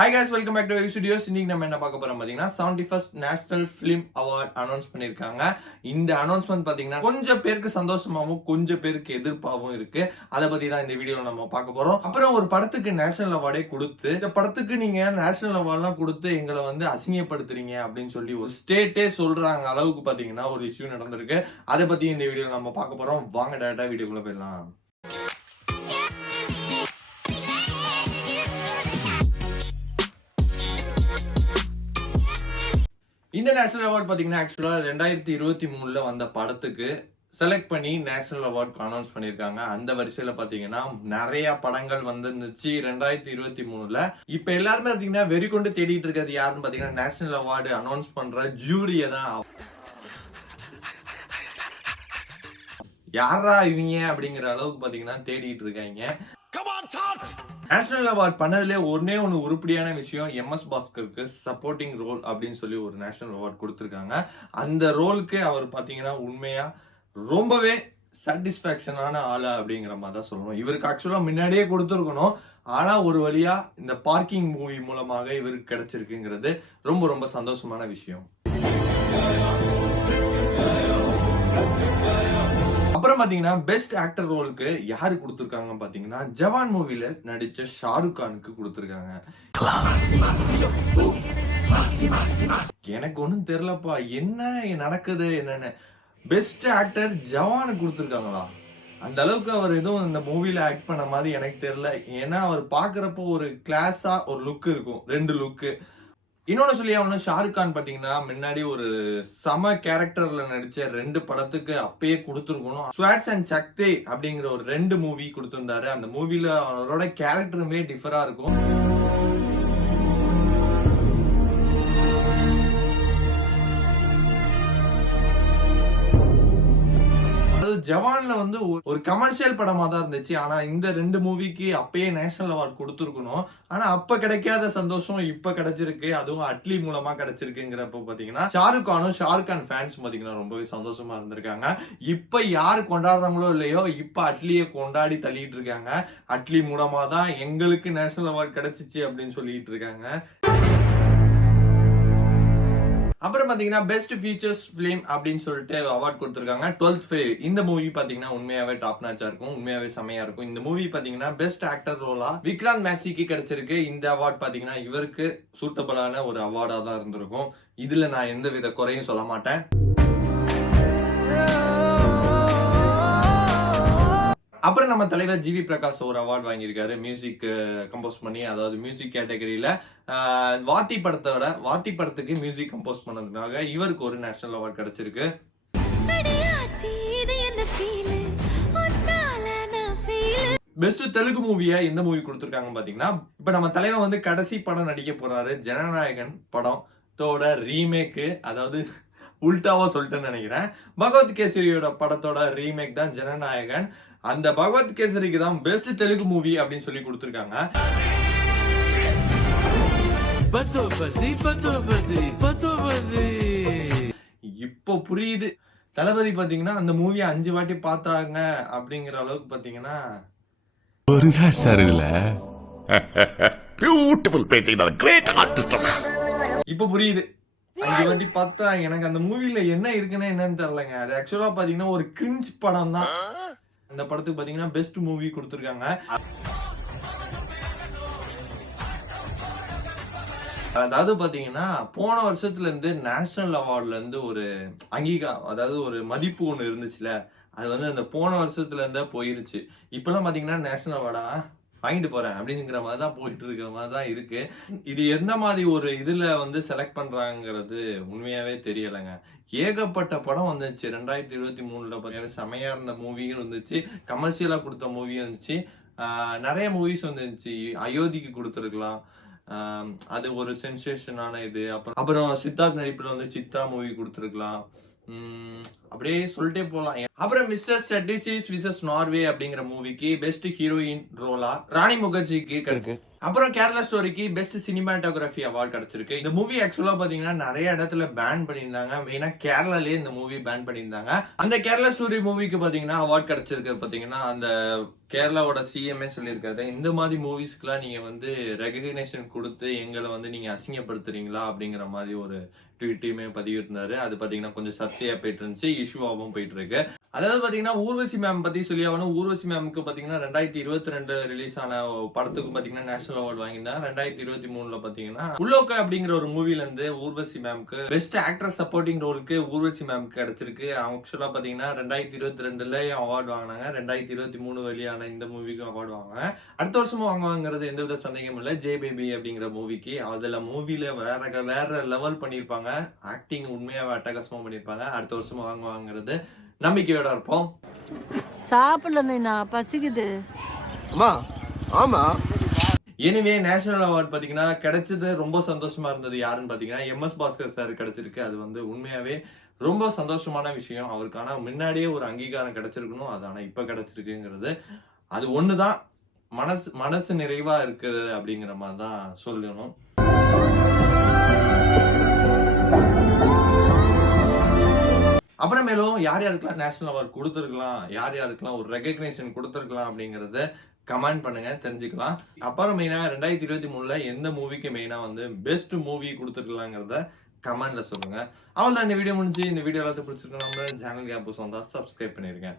Hi guys, welcome back to V studios. இன்னைக்கு நம்ம என்ன பார்க்க போறோம் பாத்தீங்கன்னா 71st national film award announce பண்ணிருக்காங்க. இந்த அனௌன்ஸ்மெண்ட் பாத்தீங்கன்னா கொஞ்சம் பேருக்கு சந்தோஷமாவும் கொஞ்சம் பேருக்கு எதிர்ப்பாகவும் இருக்கு. அதை பத்தி தான் இந்த வீடியோல நம்ம பார்க்க போறோம். அப்புறம் ஒரு படத்துக்கு நேஷனல் அவார்டே கொடுத்து இந்த படத்துக்கு நீங்க நேஷனல் அவார்ட்லாம் கொடுத்து எங்களை வந்து அசிங்கப்படுத்துறீங்க அப்படின்னு சொல்லி ஒரு ஸ்டேட்டே சொல்றாங்க அளவுக்கு பாத்தீங்கன்னா ஒரு இஷ்யூ நடந்திருக்கு. அதை பத்தி இந்த வீடியோல நம்ம பார்க்க போறோம். வாங்க டேரக்டா வீடியோக்குள்ள போயிடலாம். இந்த நேஷனல் அவார்ட் பாத்தீங்கன்னா ஆக்சுவலா 2023 வந்த படத்துக்கு செலக்ட் பண்ணி நேஷனல் அவார்ட் அனௌன்ஸ் பண்ணிருக்காங்க. அந்த வரிசையில பாத்தீங்கன்னா நிறைய படங்கள் வந்துருந்துச்சு 2023. இப்ப எல்லாருமே பாத்தீங்கன்னா வெறி கொண்டு தேடிட்டு இருக்கிறது யாருன்னு பாத்தீங்கன்னா நேஷனல் அவார்டு அனௌன்ஸ் பண்ற ஜூரியை தான். யாரா இவங்க அப்படிங்கிற அளவுக்கு பாத்தீங்கன்னா தேடிட்டு இருக்காங்க. நேஷனல் அவார்ட் பண்ணதுல ஒன்னே உருப்படியான விஷயம், எம்எஸ் பாஸ்கருக்கு சப்போர்ட்டிங் ரோல் அப்படின்னு சொல்லி ஒரு நேஷனல் அவார்ட் கொடுத்திருக்காங்க. அந்த ரோலுக்கு அவர் பாத்தீங்கன்னா உண்மையா ரொம்பவே சாட்டிஸ்பாக்சனான ஆளா அப்படிங்கிற மாதிரி தான் சொல்லணும். இவருக்கு ஆக்சுவலா முன்னாடியே கொடுத்துருக்கணும். ஆனா ஒரு வழியா இந்த பார்க்கிங் மூவி மூலமாக இவருக்கு கிடைச்சிருக்குங்கிறது ரொம்ப ரொம்ப சந்தோஷமான விஷயம். அப்புறம் பாத்தீங்கன்னா பெஸ்ட் ஆக்டர் ரோலுக்கு யாரு கொடுத்திருக்காங்க பாத்தீங்கன்னா ஜவான் மூவில நடிச்ச ஷாருக் கானுக்கு கொடுத்திருக்காங்க. எனக்கு ஒண்ணும் தெரியலப்பா என்ன நடக்குது என்னன்னு. பெஸ்ட் ஆக்டர் ஜவானுக்கு கொடுத்திருக்காங்களா? அந்த அளவுக்கு அவர் எதுவும் இந்த மூவில ஆக்ட் பண்ண மாதிரி எனக்கு தெரியல. ஏன்னா அவர் பாக்குறப்போ ஒரு கிளாஸா ஒரு லுக் இருக்கும், ரெண்டு லுக்கு. இன்னொன்னு சொல்லி அவனு ஷாருக் கான் பாத்தீங்கன்னா முன்னாடி ஒரு சம கேரக்டர்ல நடிச்ச 2 படத்துக்கு அப்பயே கொடுத்துருக்கணும். ஸ்வாட்ஸ் அண்ட் சக்தே அப்படிங்கிற ஒரு 2 மூவி கொடுத்திருந்தாரு. அந்த மூவில அவரோட கேரக்டருமே டிஃபரா இருக்கும். ஜவான்ல வந்து ஒரு கமர்ஷியல் படமா தான் இருந்துச்சு. ஆனா இந்த 2 மூவிக்கு அப்பயே நேஷனல் அவார்ட் கொடுத்துருக்கணும். ஆனா அப்ப கிடைக்காத சந்தோஷம் இப்ப கிடைச்சிருக்கு. அதுவும் அட்லி மூலமா கிடைச்சிருக்குங்கிறப்ப பாத்தீங்கன்னா ஷாருக் கான் ஃபேன்ஸ் பாத்தீங்கன்னா ரொம்பவே சந்தோஷமா இருந்திருக்காங்க. இப்ப யாரு கொண்டாடுறாங்களோ இல்லையோ இப்ப அட்லியை கொண்டாடி தள்ளிட்டு இருக்காங்க. அட்லி மூலமா தான் எங்களுக்கு நேஷனல் அவார்ட் கிடைச்சிச்சு அப்படின்னு சொல்லிட்டு இருக்காங்க. அப்புறம் பாத்தீங்கன்னா பெஸ்ட் ஃபீச்சர்ஸ் பிலிம் அப்படின்னு சொல்லிட்டு அவார்ட் கொடுத்திருக்காங்க. 12th ஃபெயில் இந்த மூவி பாத்தீங்கன்னா உண்மையாவே டாப் நாச்சா இருக்கும், உண்மையாவே செமையா இருக்கும். இந்த மூவி பாத்தீங்கன்னா பெஸ்ட் ஆக்டர் ரோலா விக்ராந்த் மேசிக்கு கிடைச்சிருக்கு. இந்த அவார்ட் பாத்தீங்கன்னா இவருக்கு சூட்டபிளான ஒரு அவார்டா தான் இருந்திருக்கும். இதுல நான் எந்த வித குறையும் சொல்ல மாட்டேன். அப்புறம் நம்ம தலைவர் ஜிவி பிரகாஷ் ஒரு அவார்ட் வாங்கியிருக்காரு மியூசிக் கம்போஸ் பண்ணி. அதாவது மியூசிக் கேட்டகரியில வாத்தி படத்துக்கு மியூசிக் கம்போஸ் பண்ணதுக்காக இவருக்கு ஒரு நேஷனல் அவார்ட் கிடைச்சிருக்கு. பெஸ்ட் தெலுங்கு மூவியா எந்த மூவி கொடுத்திருக்காங்க பாத்தீங்கன்னா இப்ப நம்ம தலைவர் வந்து கடைசி படம் நடிக்க போறாரு. ஜனநாயகன் படத்தோட ரீமேக்கு, அதாவது உல்டாவா சொல்லிட்டேன்னு நினைக்கிறேன். பகவத் கேசரியோட படத்தோட ரீமேக் தான் ஜனநாயகன். அந்த பகவத் கேசரிக்கு தான் பெஸ்ட் தெலுங்கு மூவி அப்படின்னு சொல்லி கொடுத்திருக்காங்க. இப்போ புரியுது. தளபதி பாத்தீங்கன்னா அந்த மூவியை 5 வாட்டி பார்த்தாங்க அப்படிங்கிற அளவுக்கு பாத்தீங்கன்னா இப்ப புரியுது. 5 வாட்டி பார்த்தா எனக்கு அந்த மூவில என்ன இருக்குன்னு என்னன்னு தெரியலங்க. அது ஆக்சுவலா பாத்தீங்கன்னா ஒரு கிரிஞ்ச் படம் தான். அந்த படத்துக்கு பாத்தீங்கன்னா பெஸ்ட் மூவி கொடுத்திருக்காங்க. அதாவது பாத்தீங்கன்னா போன வருஷத்துல இருந்து நேஷனல் அவார்ட்ல இருந்து ஒரு அதாவது ஒரு மதிப்பு ஒண்ணு இருந்துச்சுல, அது வந்து அந்த போன வருஷத்துல இருந்தே போயிருச்சு. இப்பெல்லாம் பாத்தீங்கன்னா நேஷனல் அவார்டா வாங்கிட்டு போறேன் அப்படிங்கிற மாதிரி தான் போயிட்டு இருக்கிற மாதிரி தான் இருக்கு. இது எந்த மாதிரி ஒரு இதுல வந்து செலக்ட் பண்றாங்கிறது உண்மையாவே தெரியலைங்க. ஏகப்பட்ட படம் வந்துச்சு 2023 செமையா இருந்த மூவியும் இருந்துச்சு, கமர்ஷியலா கொடுத்த மூவியும் இருந்துச்சு, நிறைய மூவிஸ் வந்துருந்துச்சு. அயோத்திக்கு கொடுத்துருக்கலாம், அது ஒரு சென்சேஷனான இது. அப்புறம் சித்தார்த் நடிப்புல வந்து சித்தா மூவி கொடுத்துருக்கலாம். அப்படியே சொல்லிட்டே போலாம். அப்புறம் மிஸ்டர் ஸ்டட்டிசிஸ் விசஸ் நார்வே அப்படிங்கிற மூவிக்கு பெஸ்ட் ஹீரோயின் ரோலா ராணி முகர்ஜிக்கு இருக்கு. அப்புறம் கேரளா ஸ்டோரிக்கு பெஸ்ட் சினிமாட்டோகிராஃபி அவார்ட் கிடைச்சிருக்கு. இந்த மூவி ஆக்சுவலா பாத்தீங்கன்னா நிறைய இடத்துல பேன் பண்ணியிருந்தாங்க. மெயினா கேரளாலே இந்த மூவி பேன் பண்ணியிருந்தாங்க. அந்த கேரளா ஸ்டோரி மூவிக்கு பாத்தீங்கன்னா அவார்ட் கிடைச்சிருக்கு. பாத்தீங்கன்னா அந்த கேரளாவோட சிஎம்ஏ சொல்லியிருக்காரு, இந்த மாதிரி மூவிஸ்க்குலாம் நீங்க வந்து ரெகக்னேஷன் கொடுத்து எங்களை வந்து நீங்க அசிங்கப்படுத்துறீங்களா அப்படிங்கிற மாதிரி ஒரு ட்வீட்டையுமே பதிவிருந்தாரு. அது பாத்தீங்கன்னா கொஞ்சம் சர்ச்சையா போயிட்டு இருந்துச்சு, இஷ்யூவாகவும் போயிட்டு இருக்கு. அதாவது பாத்தீங்கன்னா ஊர்வசி மேம் பத்தி சொல்லி ஆகணும். ஊர்வசி மேமுக்கு பாத்தீங்கன்னா 2022 ரிலீஸ் ஆன படத்துக்கு பாத்தீங்கன்னா நேஷனல் அவார்டு வாங்கியிருந்தாங்க. 2023 பாத்தீங்கன்னா உள்ளோக்க அப்படிங்கிற ஒரு மூவில இருந்து ஊர்வசி மேம்க்கு பெஸ்ட் ஆக்ட்ரஸ் சப்போர்ட்டிங் ரோலுக்கு ஊர்வசி மேம்க்கு கிடைச்சிருக்கு. ஆக்சுவலா பாத்தீங்கன்னா 2022 அவார்டு வாங்கினாங்க. 2023 வெளியான இந்த மூவிக்கும் அவார்டு வாங்கினாங்க. அடுத்த வருஷமும் வாங்குவாங்கிறது எந்தவித சந்தேகமும் இல்ல. ஜே பேபி அப்படிங்கிற மூவிக்கு அதுல மூவில வேற லெவல் பண்ணிருப்பாங்க. ஆக்டிங் உண்மையாவே அட்டகாசமா பண்ணிருப்பாங்க. அடுத்த வருஷமும் வாங்குவாங்கிறது நம்பிக்கையோட இருப்போம். சாப்பிடல, பசிக்குது. ஆமா. எனிவே நேஷனல் அவார்ட் பாத்தீங்கன்னா கிடைச்சது ரொம்ப சந்தோஷமா இருந்தது. யாருன்னு பாத்தீங்கன்னா எம்எஸ் பாஸ்கர் சார் கிடைச்சிருக்கு. அது வந்து உண்மையாவே ரொம்ப சந்தோஷமான விஷயம். அவருக்கான முன்னாடியே ஒரு அங்கீகாரம் கிடைச்சிருக்கணும். அது ஆனா இப்ப கிடைச்சிருக்குங்கிறது அது ஒண்ணுதான் மனசு நிறைவா இருக்குது அப்படிங்கிற மாதிரி தான் சொல்லணும். அப்புறமேலும் யார் யாருக்கெல்லாம் நேஷனல் அவார்ட் கொடுத்துருக்கலாம், யார் யாருக்கெல்லாம் ஒரு ரெகக்னேஷன் கொடுத்துருக்கலாம் அப்படிங்கறத கமெண்ட் பண்ணுங்க, தெரிஞ்சுக்கலாம். அப்புறம் மெயினா 2023 எந்த மூவிக்கு மெயினா வந்து பெஸ்ட் மூவி கொடுத்துருக்கலாங்கிறத கமெண்ட்ல சொல்லுங்க. அவ்வளவுதான், இந்த வீடியோ முடிஞ்சு. இந்த வீடியோ எல்லாத்தையும் பிடிச்சிருக்கு நம்ம சேனலுக்கு புதுசா வந்தா சப்ஸ்கிரைப் பண்ணிருங்க.